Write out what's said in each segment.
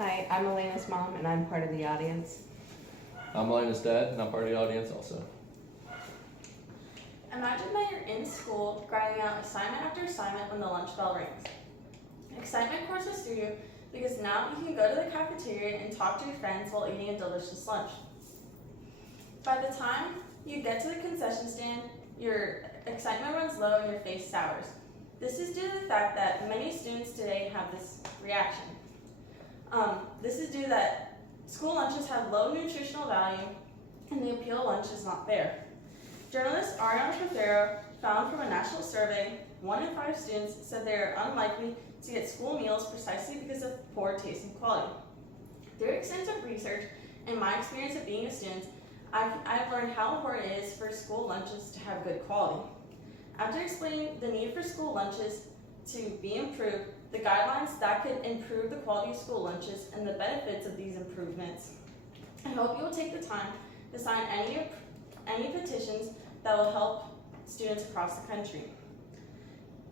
Hi, I'm Elena's mom and I'm part of the audience. I'm Elena's dad, and I'm part of the audience also. Imagine that you're in school, grinding out assignment after assignment when the lunch bell rings. Excitement courses through you because now you can go to the cafeteria and talk to your friends while eating a delicious lunch. By the time you get to the concession stand, your excitement runs low and your face sours. This is due to the fact that many students today have this reaction. This is due that school lunches have low nutritional value and the appeal of lunch is not there. Journalist Ariana Cafero found from a national survey, 1 in 5 students said they are unlikely to get school meals precisely because of poor taste and quality. Through extensive research and my experience of being a student, I've learned how important it is for school lunches to have good quality. After explaining the need for school lunches to be improved, the guidelines that could improve the quality of school lunches, and the benefits of these improvements, I hope you will take the time to sign any petitions that will help students across the country.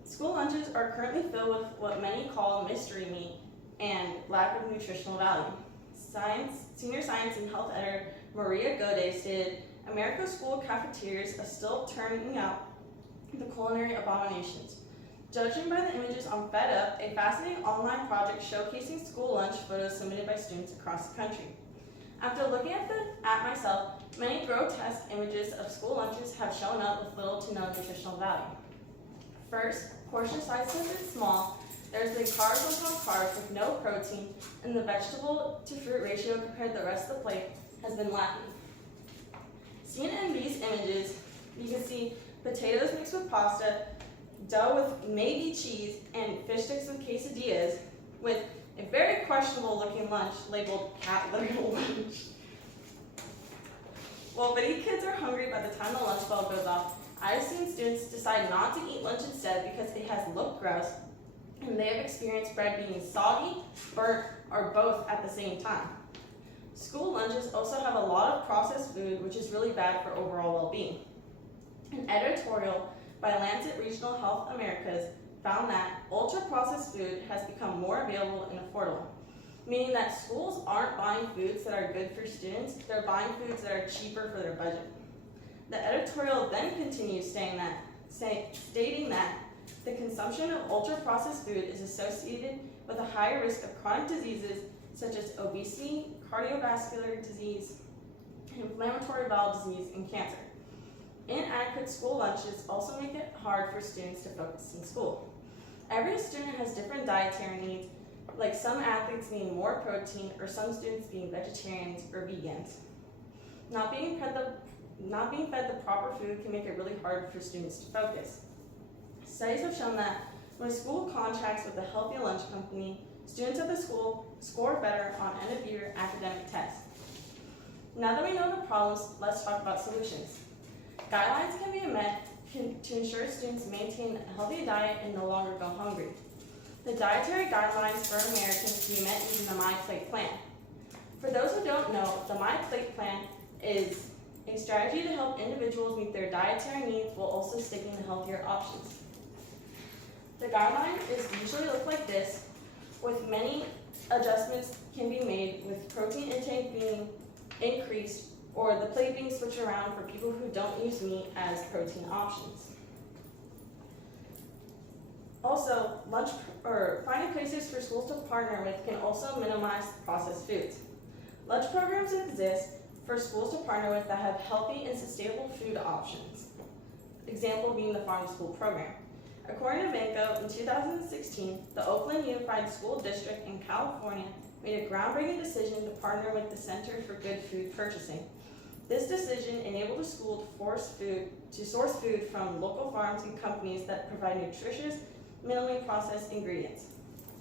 School lunches are currently filled with what many call mystery meat and lack of nutritional value. Senior science and health editor Maria Gode stated, America's school cafeterias are still turning out the culinary abominations. Judging by the images on Fed Up, a fascinating online project showcasing school lunch photos submitted by students across the country. After looking at myself, many grotesque images of school lunches have shown up with little to no nutritional value. First, portion sizes are small, there's the carbs on carbs with no protein, and the vegetable to fruit ratio compared to the rest of the plate has been lacking. Seen in these images, you can see potatoes mixed with pasta, dough with maybe cheese, and fish sticks with quesadillas, with a very questionable looking lunch labeled cat litter lunch. While many kids are hungry by the time the lunch bell goes off, I've seen students decide not to eat lunch instead because it has looked gross, and they have experienced bread being soggy, burnt, or both at the same time. School lunches also have a lot of processed food, which is really bad for overall well-being. An editorial by Lancet Regional Health Americas found that ultra-processed food has become more available and affordable, meaning that schools aren't buying foods that are good for students, they're buying foods that are cheaper for their budget. The editorial then continues stating that the consumption of ultra-processed food is associated with a higher risk of chronic diseases such as obesity, cardiovascular disease, inflammatory bowel disease, and cancer. Inadequate school lunches also make it hard for students to focus in school. Every student has different dietary needs, like some athletes needing more protein or some students being vegetarians or vegans. Not being fed the proper food can make it really hard for students to focus. Studies have shown that when a school contracts with a healthy lunch company, students at the school score better on end-of-year academic tests. Now that we know the problems, let's talk about solutions. Guidelines can be met to ensure students maintain a healthy diet and no longer go hungry. The dietary guidelines for Americans can be met using the My Plate plan. For those who don't know, the My Plate plan is a strategy to help individuals meet their dietary needs while also sticking to healthier options. The guideline is usually look like this, with many adjustments can be made with protein intake being increased or the plate being switched around for people who don't use meat as protein options. Also, finding places for schools to partner with can also minimize processed foods. Lunch programs exist for schools to partner with that have healthy and sustainable food options. Example being the Farm to School program. According to Banco, in 2016, the Oakland Unified School District in California made a groundbreaking decision to partner with the Center for Good Food Purchasing. This decision enabled the school to source food from local farms and companies that provide nutritious, minimally processed ingredients.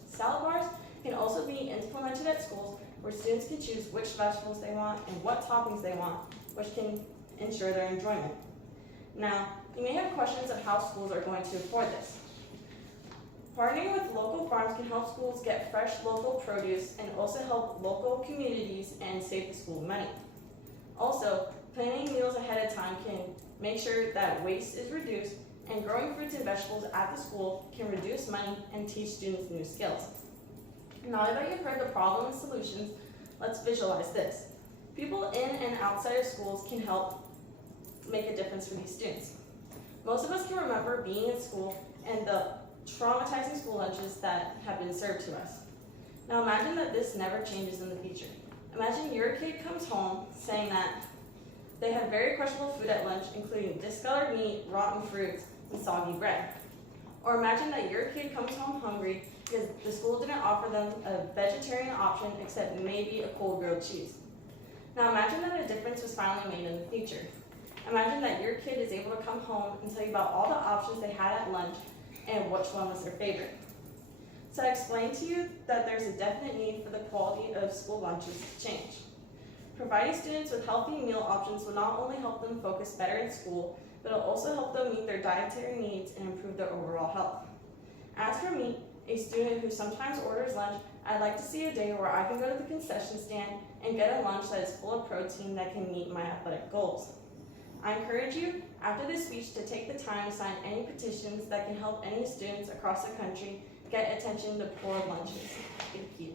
Salad bars can also be implemented at schools where students can choose which vegetables they want and what toppings they want, which can ensure their enjoyment. Now, you may have questions of how schools are going to afford this. Partnering with local farms can help schools get fresh local produce and also help local communities and save the school money. Also, planning meals ahead of time can make sure that waste is reduced, and growing fruits and vegetables at the school can reduce money and teach students new skills. Now that you've heard the problem and solutions, let's visualize this. People in and outside of schools can help make a difference for these students. Most of us can remember being in school and the traumatizing school lunches that have been served to us. Now imagine that this never changes in the future. Imagine your kid comes home saying that they had very questionable food at lunch, including discolored meat, rotten fruits, and soggy bread. Or imagine that your kid comes home hungry because the school didn't offer them a vegetarian option except maybe a cold grilled cheese. Now imagine that a difference was finally made in the future. Imagine that your kid is able to come home and tell you about all the options they had at lunch and which one was their favorite. So I explained to you that there's a definite need for the quality of school lunches to change. Providing students with healthy meal options will not only help them focus better in school, but it'll also help them meet their dietary needs and improve their overall health. As for me, a student who sometimes orders lunch, I'd like to see a day where I can go to the concession stand and get a lunch that is full of protein that can meet my athletic goals. I encourage you, after this speech, to take the time to sign any petitions that can help any students across the country get attention to poor lunches. Thank you.